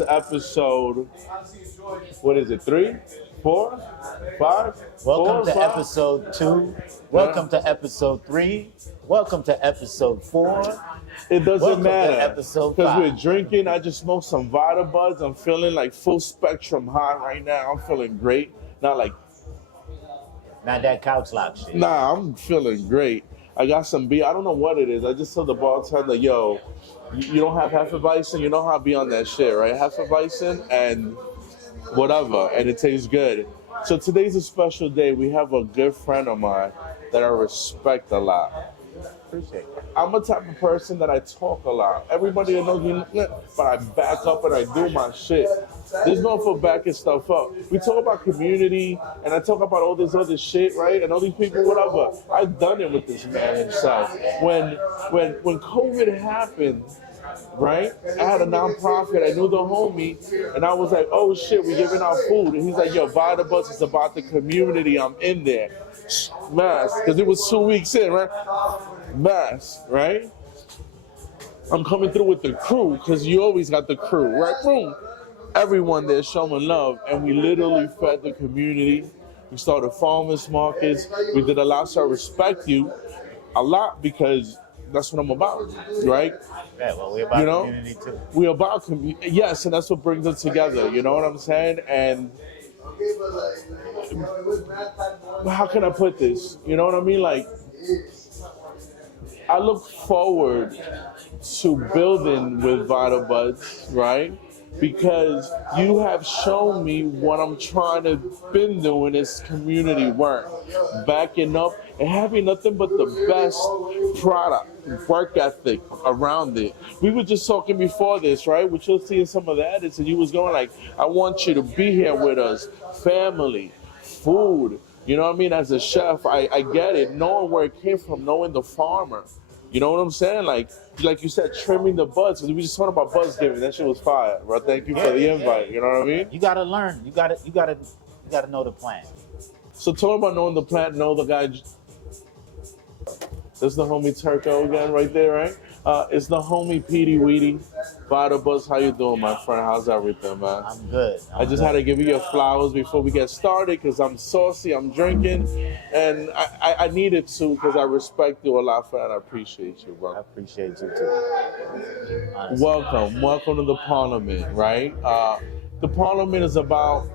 to episode, what is it, 3, 4, 5? Welcome to episode 2. Welcome to episode 3. Welcome to episode 4. It doesn't Welcome matter. to episode Because 5. we're drinking. I just smoked some Vitabudz. I'm feeling like full spectrum high right now. I'm feeling great. Not that couch lock shit. Nah, I'm feeling great. I got some beer. I don't know what it is. I just told the bartender, yo, you don't have Hefeweizen? You know how I be on that shit, right? Hefeweizen and whatever, and it tastes good. So today's a special day. We have a good friend of mine that I respect a lot. Appreciate it. I'm a type of person that I talk a lot. Everybody knows me, but I back up and I do my shit. There's no for backing stuff up. We talk about community, and I talk about all this other shit, right? And all these people, whatever. I've done it with this man himself. When COVID happened, right? I had a nonprofit. I knew the homie, and I was like, "Oh shit, we're giving out food." And he's like, "Yo, Vitabudz is about the community. I'm in there." Mass, because it was 2 weeks in, right? Mass, right? I'm coming through with the crew, because you always got the crew, right? Boom. Everyone there showing love, and we literally fed the community. We started farmers markets. We did a lot, so I respect you a lot because that's what I'm about, right? Yeah, well, we're about community too. We're about community, yes, and that's what brings us together, you know what I'm saying? And how can I put this? You know what I mean? Like, I look forward to building with Vitabudz, right? Because you have shown me what I'm trying to been doing is community work, backing up and having nothing but the best product, work ethic around it. We were just talking before this, right? We're just seeing some of the edits, and you was going like, I want you to be here with us, family, food. You know what I mean? As a chef, I get it, knowing where it came from, knowing the farmer. You know what I'm saying? Like you said, trimming the buds. We just talking about buzz giving. That shit was fire, bro. Thank you for the invite. You know what I mean? You gotta learn. You gotta know the plant. So talking about knowing the plant, know the guy. This is the homie Turco again, right there, right? It's the homie Petey Weedy. Vitabudz, how you doing, my friend? How's everything, man? I'm good. I just had to give you your flowers before we get started because I'm saucy, I'm drinking, and I needed to because I respect you a lot for that. I appreciate you, bro. I appreciate you too. Honestly. Welcome to the Parliament, right? The Parliament is about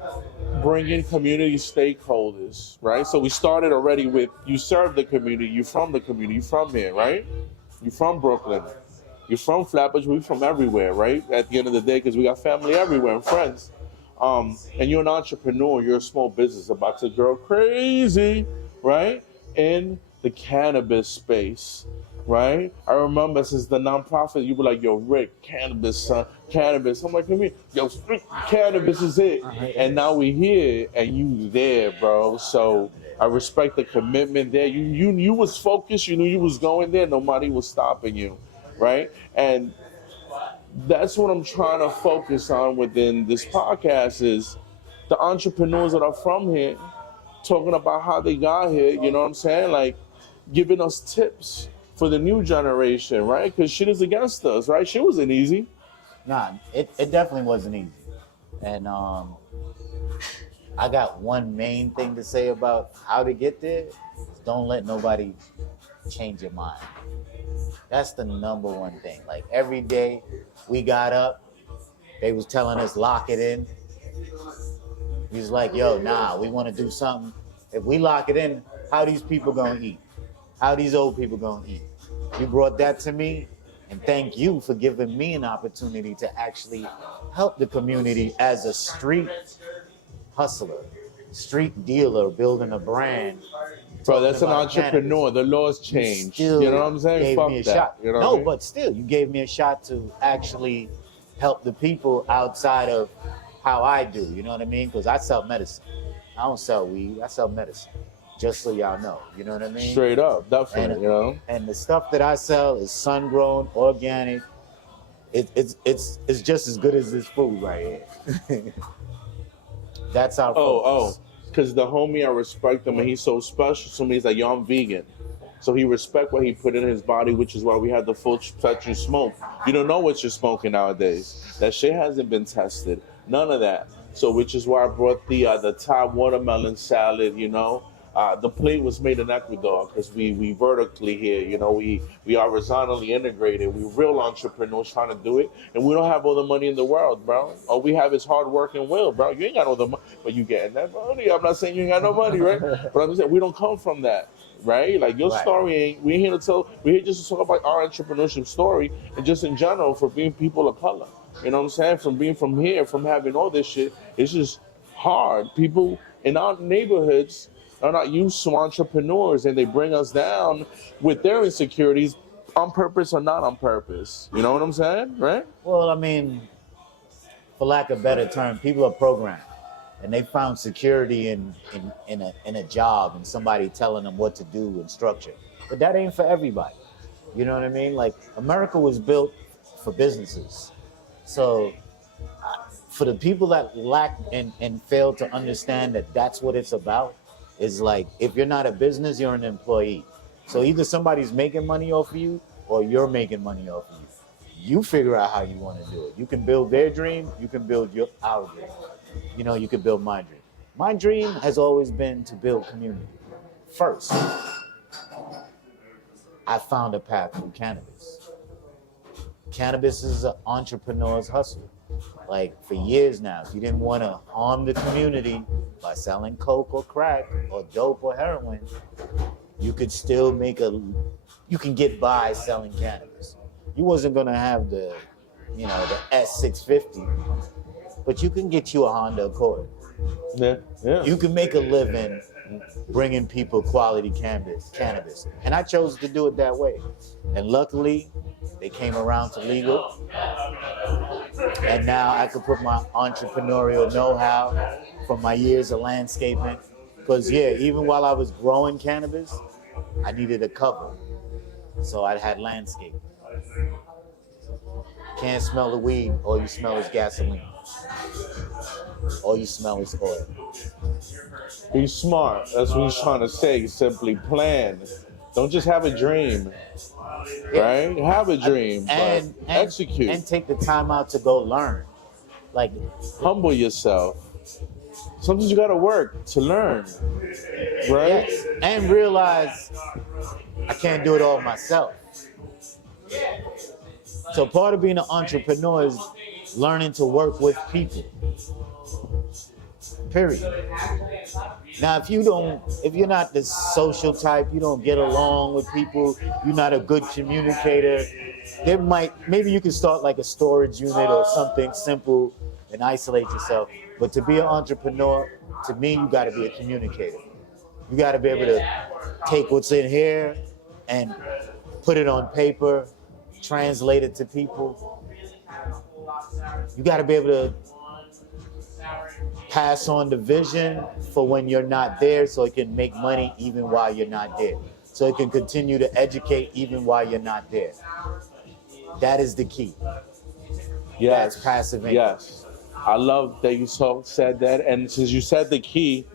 bringing community stakeholders, right? So we started already with, you serve the community, you from the community, you from here, right? You from Brooklyn, you're from Flatbush, we from everywhere, right? At the end of the day, because we got family everywhere and friends. And you're an entrepreneur, you're a small business about to grow crazy, right? In the cannabis space, right? I remember since the nonprofit, you were like, yo, Rick, cannabis, son, cannabis. I'm like, come here, yo, cannabis is it. And now we here and you there, bro. So I respect the commitment there. You was focused, you knew you was going there, nobody was stopping you, right? And that's what I'm trying to focus on within this podcast is the entrepreneurs that are from here, talking about how they got here, you know what I'm saying? Like, giving us tips for the new generation, right? Because shit is against us, right? Shit wasn't easy. Nah, it definitely wasn't easy. And I got one main thing to say about how to get there. Don't let nobody change your mind. That's the number one thing. Like every day we got up, they was telling us lock it in. We was like, yo, nah, we want to do something. If we lock it in, how these people gonna eat? How these old people gonna eat? You brought that to me, and thank you for giving me an opportunity to actually help the community as a street hustler, street dealer, building a brand. Bro, that's an entrepreneur. The laws change. You know what I'm saying? Fuck that. Shot. You know no, what I mean? But still, you gave me a shot to actually help the people outside of how I do. You know what I mean? Because I sell medicine. I don't sell weed. I sell medicine. Just so y'all know. You know what I mean? Straight up, definitely. And, you know. And the stuff that I sell is sun-grown, organic. It's just as good as this food right here. That's our focus. Because the homie, I respect him, and he's so special to me. He's like, yo, I'm vegan. So he respect what he put in his body, which is why we have the full spectrum smoke. You don't know what you're smoking nowadays. That shit hasn't been tested. None of that. So which is why I brought the Thai watermelon salad, you know. The plate was made in Ecuador because we vertically here, you know, we horizontally integrated. We real entrepreneurs trying to do it, and we don't have all the money in the world, bro. All we have is hard work and will, bro. You ain't got all the money, but you getting that money. I'm not saying you ain't got no money, right? But I'm saying we don't come from that, right? Like your story ain't. We here to tell. We here just to talk about our entrepreneurship story and just in general for being people of color. You know what I'm saying? From being from here, from having all this shit, it's just hard. People in our neighborhoods are not used to entrepreneurs, and they bring us down with their insecurities on purpose or not on purpose. You know what I'm saying, right? Well, I mean, for lack of a better term, people are programmed, and they found security in a job and somebody telling them what to do and structure. But that ain't for everybody. You know what I mean? Like, America was built for businesses. So for the people that lack and fail to understand that that's what it's about, is like, if you're not a business, you're an employee. So either somebody's making money off of you or you're making money off of you. You figure out how you want to do it. You can build their dream, you can build our dream. You know, you can build my dream. My dream has always been to build community. First, I found a path through cannabis. Cannabis is an entrepreneur's hustle. Like, for years now, if you didn't want to harm the community by selling coke or crack or dope or heroin, you could still you can get by selling cannabis. You wasn't going to have the S650, but you can get you a Honda Accord. Yeah. You can make a living bringing people quality cannabis. And I chose to do it that way. And luckily, they came around to legal. And now I could put my entrepreneurial know-how from my years of landscaping. Because, even while I was growing cannabis, I needed a cover. So I had landscaping. Can't smell the weed, all you smell is gasoline. All you smell is oil. Be smart. That's what he's trying to say. Simply plan. Don't just have a dream. Right? Have a dream, but execute. And take the time out to go learn. Like, humble yourself. Sometimes you gotta work to learn. Right? Yes. And realize I can't do it all myself. So part of being an entrepreneur is learning to work with people. Period. Now, if you're not the social type, you don't get along with people, you're not a good communicator, maybe you can start like a storage unit or something simple and isolate yourself. But to be an entrepreneur, to me, you gotta be a communicator. You gotta be able to take what's in here and put it on paper, translate it to people. You gotta be able to pass on the vision for when you're not there, so it can make money even while you're not there. So it can continue to educate even while you're not there. That is the key. Yes. That's passive income. Yes. I love that you said that. And since you said the key,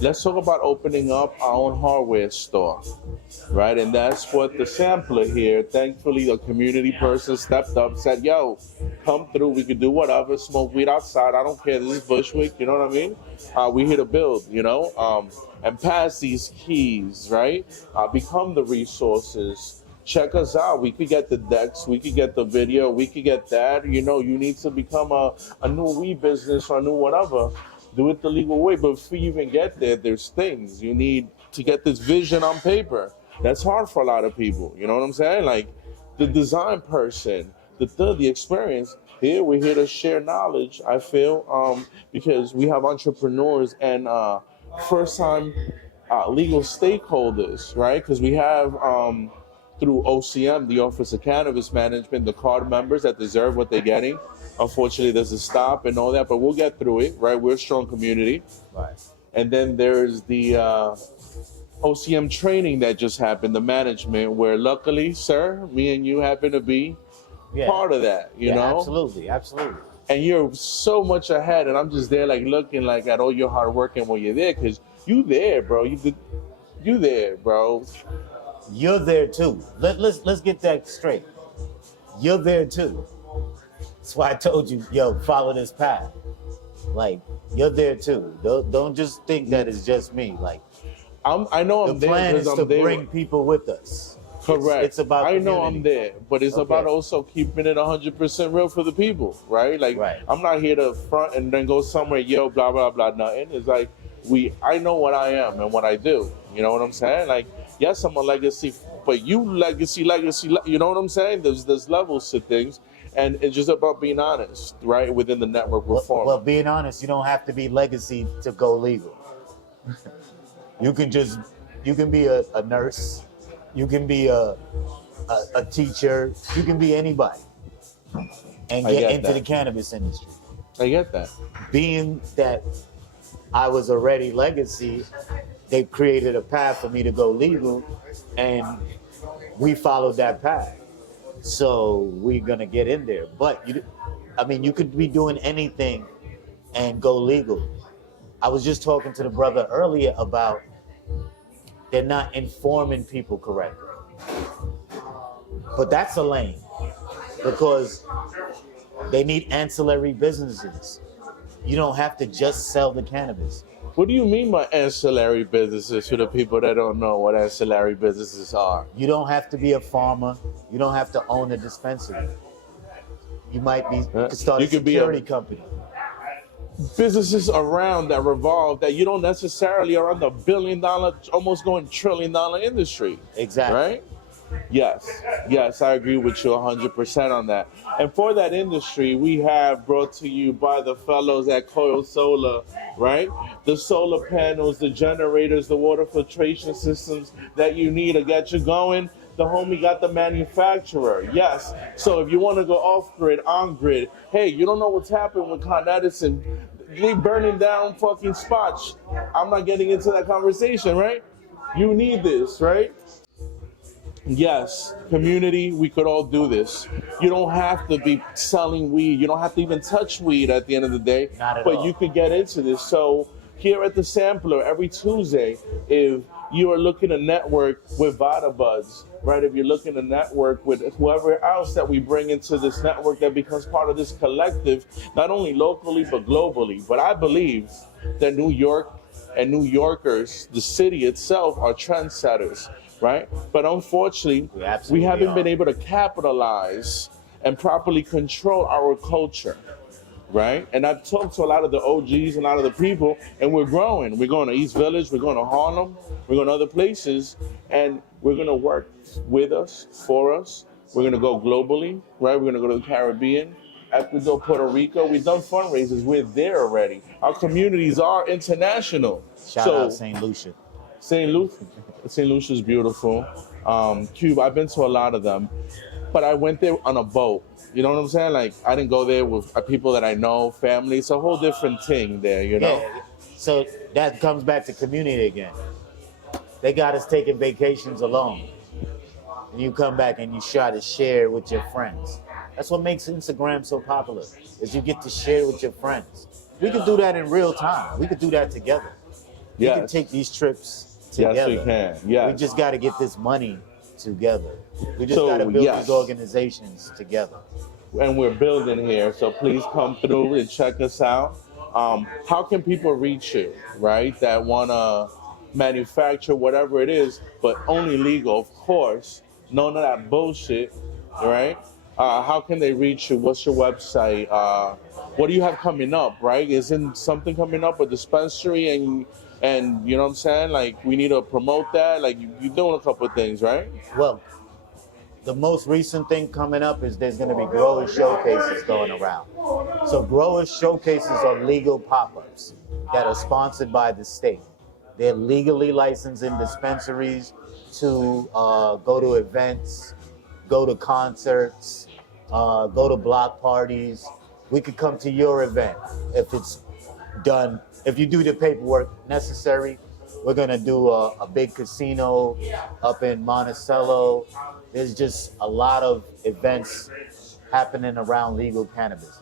let's talk about opening up our own hardware store, right? And that's what the Sampler here, thankfully, the community person stepped up, said, yo, come through, we can do whatever, smoke weed outside, I don't care, this is Bushwick, you know what I mean? We here to build, you know, and pass these keys, right? Become the resources. Check us out. We could get the decks, we could get the video, we could get that. You know, you need to become a new weed business or a new whatever. Do it the legal way, but before you even get there, there's things. You need to get this vision on paper. That's hard for a lot of people, you know what I'm saying? Like, the design person, the experience. Here, we're here to share knowledge, I feel, because we have entrepreneurs and first-time legal stakeholders, right? Because we have, through OCM, the Office of Cannabis Management, the card members that deserve what they're getting. Unfortunately, there's a stop and all that, but we'll get through it, right? We're a strong community. Right. And then there's the OCM training that just happened, the management, where luckily, sir, me and you happen to be part of that, you know? Absolutely, absolutely. And you're so much ahead, and I'm just there like looking like at all your hard work and when you're there, because you there, bro. You there, bro. you're there too. Let's get that straight. You're there too. That's why I told you, yo, follow this path. Like, you're there too. Don't just think that it's just me. Like, I know I'm the there plan is because to I'm there. bring people with us. Correct. It's about I know I'm community. there, but it's about also keeping it 100% real for the people, right? Like, Right. I'm not here to front and then go somewhere, yo, blah, blah, blah, nothing. It's like, I know what I am and what I do. You know what I'm saying? Like, yes, I'm a legacy, but you legacy, you know what I'm saying? There's levels to things, and it's just about being honest, right? Within the network reform. Well, being honest, you don't have to be legacy to go legal. You can be a nurse, you can be a teacher, you can be anybody and get into the cannabis industry. I get that. Being that I was already legacy, they created a path for me to go legal, and we followed that path. So we're gonna get in there. But you could be doing anything and go legal. I was just talking to the brother earlier about they're not informing people correctly. But that's a lane, because they need ancillary businesses. You don't have to just sell the cannabis. What do you mean by ancillary businesses for the people that don't know what ancillary businesses are? You don't have to be a farmer. You don't have to own a dispensary. You might be, you could start a security company. Businesses around that revolve that you don't necessarily are on the $1 billion, almost going $1 trillion industry. Exactly. Right? Yes, I agree with you 100% on that. And for that industry, we have brought to you by the fellows at Coil Solar, right? The solar panels, the generators, the water filtration systems that you need to get you going. The homie got the manufacturer, yes. So if you want to go off-grid, on-grid, hey, you don't know what's happening with Con Edison. They burning down fucking spots. I'm not getting into that conversation, right? You need this, right? Yes, community, we could all do this. You don't have to be selling weed. You don't have to even touch weed at the end of the day. Not at but all. You could get into this. So here at the Sampler, every Tuesday, if you are looking to network with Vitabudz, right? If you're looking to network with whoever else that we bring into this network that becomes part of this collective, not only locally, but globally. But I believe that New York and New Yorkers, the city itself, are trendsetters. Right? But unfortunately, we haven't been able to capitalize and properly control our culture, right? And I've talked to a lot of the OGs and a lot of the people, and we're growing. We're going to East Village, we're going to Harlem, we're going to other places, and we're going to work with us, for us. We're going to go globally, right? We're going to go to the Caribbean, Ecuador, Puerto Rico. We've done fundraisers. We're there already. Our communities are international. Shout out St. Lucia. St. Lucia's beautiful. Cuba, I've been to a lot of them, but I went there on a boat. You know what I'm saying? Like, I didn't go there with people that I know, family. It's a whole different thing there, you know? Yeah. So that comes back to community again. They got us taking vacations alone. And you come back and you try to share with your friends. That's what makes Instagram so popular, is you get to share with your friends. We could do that in real time. We could do that together. We can take these trips together. Yes, we can. Yes. We just got to get this money together. We just got to build these organizations together. And we're building here, so please come through and check us out. How can people reach you, right, that want to manufacture whatever it is, but only legal, of course, none of that bullshit, right? How can they reach you? What's your website? What do you have coming up, right? Isn't something coming up, a dispensary, and you know what I'm saying? Like, we need to promote that. Like, you're doing a couple of things, right? Well, the most recent thing coming up is there's going to be grower showcases going around. So grower showcases are legal pop-ups that are sponsored by the state. They're legally licensed in dispensaries to go to events, go to concerts, go to block parties. We could come to your event if it's done. If you do the paperwork necessary, we're gonna do a big casino up in Monticello. There's just a lot of events happening around legal cannabis.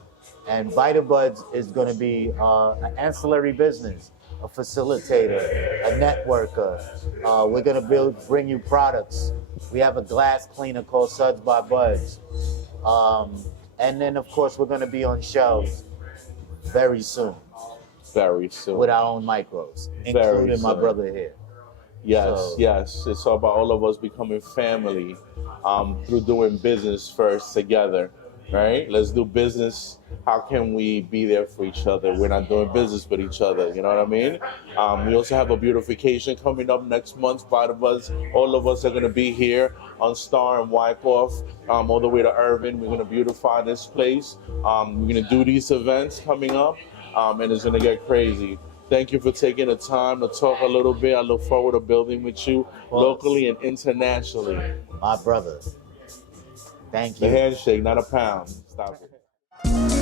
And Vitabudz is gonna be an ancillary business, a facilitator, a networker. We're gonna bring you products. We have a glass cleaner called Suds by Buds. And then of course we're gonna be on shelves very soon Very soon. with our own micros, Very including my soon. brother here. Yes, So- yes. It's all about all of us becoming family through doing business first together, right? Let's do business. How can we be there for each other? We're not doing business with each other. You know what I mean? We also have a beautification coming up next month. Vitabudz. All of us are going to be here on Star and Wyckoff, all the way to Irving. We're going to beautify this place. We're going to do these events coming up, and it's going to get crazy. Thank you for taking the time to talk a little bit. I look forward to building with you locally and internationally. My brother. Thank The you. handshake, not a pound. Stop it.